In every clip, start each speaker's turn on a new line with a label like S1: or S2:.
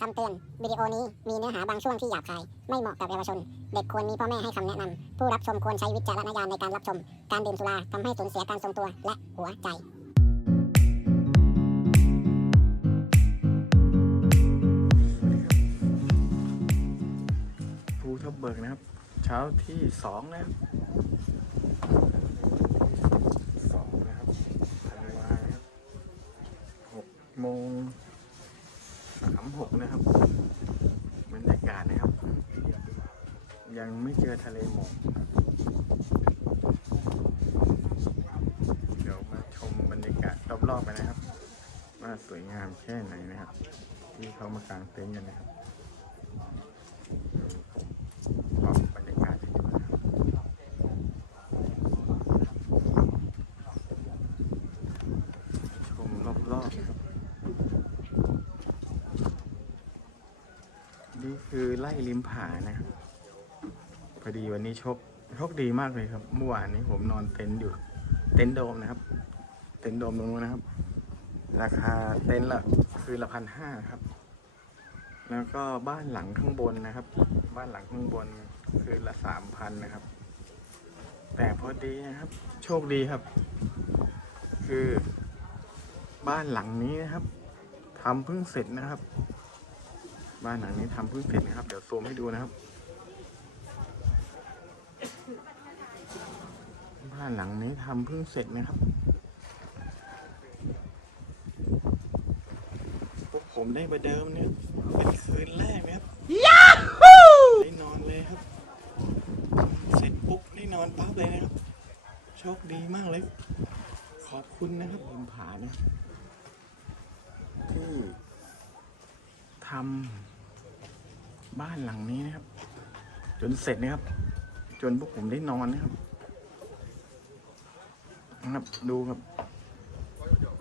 S1: คำเตือน วิดีโอนี้มีเนื้อหาบางช่วงที่หยาบคาย ไม่เหมาะกับเยาวชน เด็กควรมีพ่อแม่ให้คำแนะนำ ผู้รับชมควรใช้วิจารณญาณในการรับชม การดื่มสุราทำให้สูญเสียการทรงตัวและหัวใจ
S2: ภูทับเบิกนะครับ เช้าที่สองนะครับสองนะครับธันวานะครับหกโมง หกนะครับบรรยากาศนะครับ ยังไม่เจอทะเลหมอกเดี๋ยวมาชมบรรยากาศรอบๆไปนะครับ ว่าสวยงามแค่ไหนนะครับ ที่เขามากางเต็นท์กันนะครับ ออกบรรยากาศให้ดูนะครับชมรอบๆครับ นี่คือไล่ริมผานะพอดีวันนี้โชคโชคดีมากเลยครับ เมื่อวานนี้ผมนอนเต็นท์อยู่ เต็นท์โดมนะครับ เต็นท์โดมตรงนู้นนะครับ ราคาเต็นท์ละคือละพันห้าครับ แล้วก็บ้านหลังข้างบนนะครับ บ้านหลังข้างบนคือละสามพันนะครับ แต่พอดีนะครับ โชคดีครับ คือบ้านหลังนี้นะครับทำเพิ่งเสร็จนะครับ บ้านหลังนี้ทำเพิ่งเสร็จนะครับ เดี๋ยวซูมให้ดูนะครับ บ้านหลังนี้ทำเพิ่งเสร็จนะครับพวกผมได้ประเดิมเนี่ยเป็นคืนแรกนะครับได้นอนเลยครับ เสร็จปุ๊บได้นอนปั๊บเลยนะครับ โชคดีมากเลย ขอบคุณนะครับผมผาเนี่ยที่ทำ บ้านหลังนี้นะครับ จนเสร็จนะครับ จนพวกผมได้นอนนะครับนะครับ ดูครับ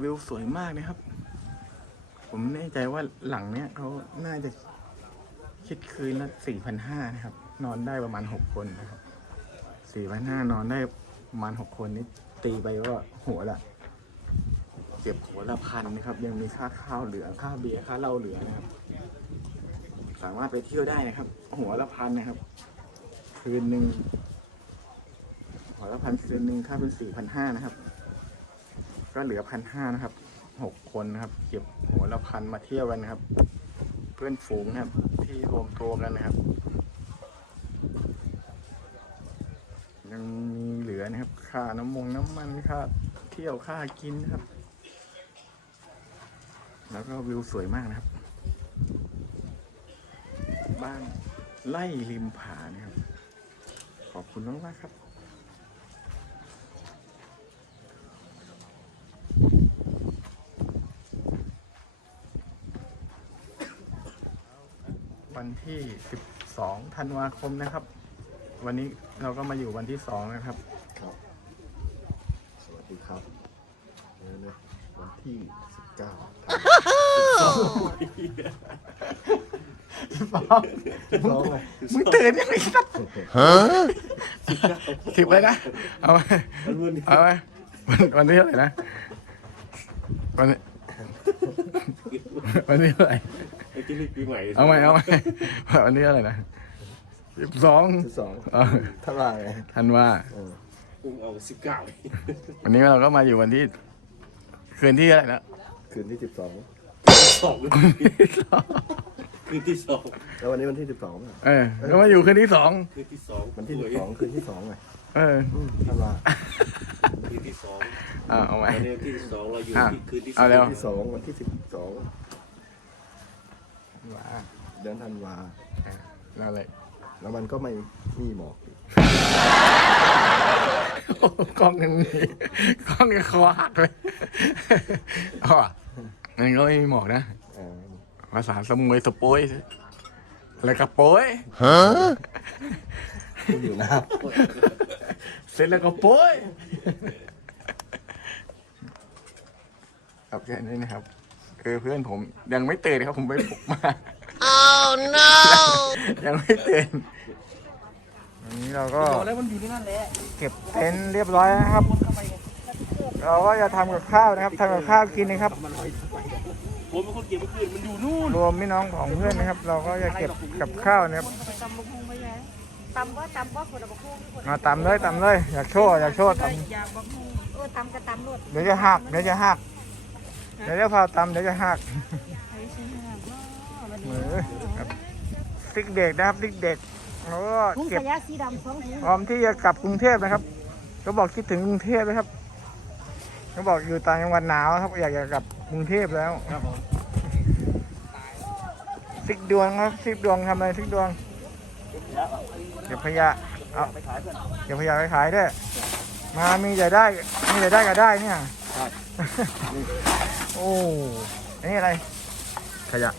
S2: วิวสวยมากนะครับ ผมแน่ใจว่าหลังเนี้ยเขาน่าจะคิดคืนละสี่พันห้านะครับ นอนได้ประมาณหกคนนะครับสี่พันห้านอนได้ประมาณหกคนนี่ตีไปว่าหัวละเก็บหัวละพันนะครับ ยังมีค่าข้าวเหลือค่าเบียร์ค่าเหล้าเหลือนะครับ สามารถไปเที่ยวได้นะครับ หัวละพันนะครับ คืนหนึ่งหัวละพันคืนหนึ่งค่าเป็นสี่พันห้านะครับ ก็เหลือพันห้านะครับหกคนนะครับ เก็บหัวละพันมาเที่ยวกันนะครับ เพื่อนฝูงนะครับ ที่รวมตัวกันนะครับ ยังมีเหลือนะครับ ค่าน้ำมงน้ำมันค่าเที่ยวค่ากินนะครับ แล้วก็วิวสวยมากนะครับ บ้านไล่ริมผานะครับ ขอบคุณมากๆครับวันที่ 12 ธันวาคมนะครับ วันนี้เราก็มาอยู่วันที่ 2 นะครับ
S3: ครับ สวัสดีครับเออเนี่ยวันที่สิบเก้า ร้องเลย
S2: มึงตื่นยังไงครับสิบเลยนะ เอาไปเอาไปวันวันนี้เท่าไหร่นะ วันนี้วันนี้เท่าไหร่
S4: ไอ้ที่นี่ปีใหม่
S2: เอาไหมเอาไหมวันนี้เท่าไหร่นะสิบสอง
S3: สิบสองเท่าไหร่
S2: ธันวา
S3: เออ
S4: พุ่งเอาสิบเก้า
S2: วันนี้เราก็มาอยู่วันที่ คืนที่เท่าไหร่นะ
S3: คืนที่สิบสอง
S4: สอง คืนที่สอง
S3: แล้ววันนี้วันที่สิบสองอะ
S2: เออก็มาอยู่คืนที่สอง
S4: คืนที่สอง
S3: วันที่สิบสองคืนที่สองไง
S2: เออ
S3: อืมเท่าไหร่
S4: คืนที่สอง
S2: อ่าเอาไหม
S4: วันนี้วันที่สองเราอยู่
S2: อะ
S4: ที่คืนที่
S2: เอาเร็ว
S3: วันที่สองวันที่สิบสอง
S2: ว้า
S3: เดือนธันวา
S2: นั่นเลย
S3: แล้วมันก็ไม่มีหมอกอีก
S2: โอ้กล้องยังมีกล้องยังคอหักเลยอ๋อนั่นก็ไม่มีหมอกนะ
S3: เออ
S2: ภาษาสมุยสโปยอะไรกระโปย
S3: พูดอยู่นะ
S2: เสร็จแล้วก็โปยครับแค่นี้นะครับคือเพื่อนผมยังไม่ตื่นครับผมไปปลุกมา oh no ยังไม่ตื่นวันนี้เราก็
S5: แล้วมันอยู่ที่นั่นแหละ
S2: เก็บเต็นท์เรียบร้อยแล้วนะครับ เราก็จะทำกับข้าวนะครับทำกับข้าวกินนะครับ
S4: ผมเป็นคนเก็บเมื่อคืนมันอยู่นู่น
S2: รวมพี่น้องของเพื่อนนะครับ เราก็จะเก็บกับข้าวนะครับ
S5: ตำบักหุ่งไปยังตำว่าตำว่าคนละบักหุ่งคน
S2: มาตำเลยตำเลย อยากโชว์อยากโชว์ต
S5: อยากบักหุ่งเออตำกับตำรวดำ
S2: เดี๋ยวจะหักเดี๋ยวจะหักเดี๋ยวจะพาตำเดี๋ยวจะหัก
S5: ไอ้ชิ้นหักวัน
S2: เอ
S5: นี้
S2: อครับติ๊กเด็กนะครับติ๊กเด็กแล้วก็
S5: ถุง
S2: เก็
S5: ข
S2: บ
S5: ยะสีดำสองถุง
S2: พร้อมที่จะกลับกรุงเทพนะครับ ก็บอกคิดถึงกรุงเทพนะครับ ก็บอกอยู่ต่างจังหวัดหนาวครับ อยากจะกลับ กรุงเทพแล้ว
S4: ครับผม
S2: ซิกดวงครับซิกดวงทำอะไรซิกดวงเก็บขยะเอา
S4: ไปขายเพื่อน
S2: เก็บขยะไปขายด้วย มามีแต่ได้ มีแต่ได้ก็ได้เนี่ย
S4: ครับ
S2: โอ้อันนี้อะไร ขยะ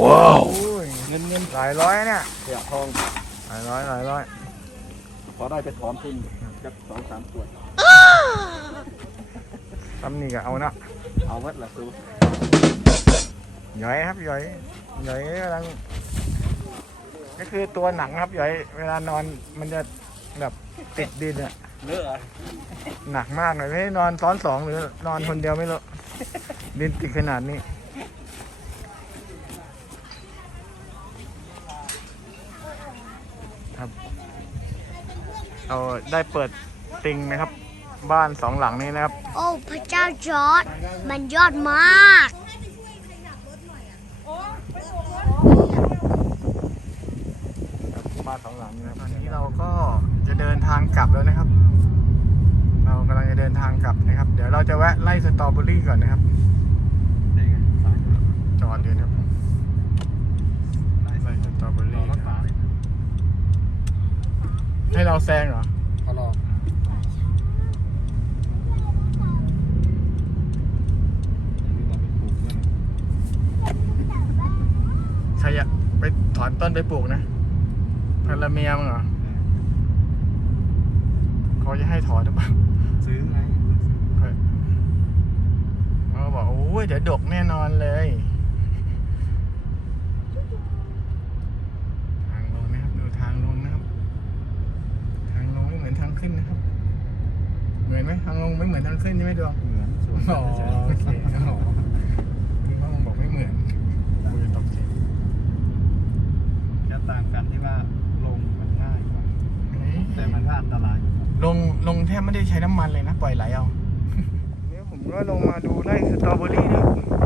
S4: ว้าว
S2: โอ้ย
S4: เงินเงิน
S2: หลายร้อยเนี่ย
S4: ขยะทอง
S2: หลายร้อยหลายร้อย
S4: พอได้ไปถอนทุนจักสองสามขวด
S2: ทำนี่ก็เอาเนาะ
S4: เอาวัดละซู
S2: หย่อยครับหย่อยหย่อยกำลังก็คือตัวหนังครับหย่อยเวลานอนมันจะแบบติดดินอะ
S4: เลอะอะ
S2: หนักมากเลยไม่ได้นอนซ้อนสองหรือนอนคนเดียวไม่รู้ดินติดขนาดนี้ครับเราได้เปิดติงนะครับ บ้านสองหลังนี้นะครับ
S6: โอ้พระเจ้าจอร์ดมันยอดมาก
S2: บ้านสองหลังนี้นะครับตอนนี้เราก็จะเดินทางกลับแล้วนะครับ เรากำลังจะเดินทางกลับนะครับ เดี๋ยวเราจะแวะไล่สตรอเบอรี่ก่อนนะครับ
S4: ได้ไงซ้าย
S2: จอดเดี๋ยวนะครับไล่สตรอเบอ
S4: รอ
S2: รี่
S4: รถฝาเลย
S2: ให้เราแซงเหรอ
S4: เขารอมีเราไปปลูกด้วยนะ
S2: ใครอะไปถอนต้นไปปลูกนะพันละเมียมั้งเหรอเขาจะให้ถอนหรือเปล่า
S4: ซื้อไง
S2: เขาบอกโอ้ยเดี๋ยวดกแน่นอนเลยทางลงนะครับดูทางลงนะครับ ทางลงไม่เหมือนทางขึ้นนะครับ เหมือนไหมทางลงไม่เหมือนทางขึ้นใช่ไหมดวง
S4: เหมือนสวน
S2: อ๋อโอเคอ๋อพี่เขาบอกไม่เหมือนคุยตกใจ
S4: แค่ ต่างกันที่ว่าลงมันง่ายกว่าแต่มันก็อันตราย
S2: ลงลงแทบไม่ได้ใช้น้ำมันเลยนะ ปล่อยไหลเอา เนี่ยผมก็ลงมาดูไร่สตรอเบอรี่นะครับ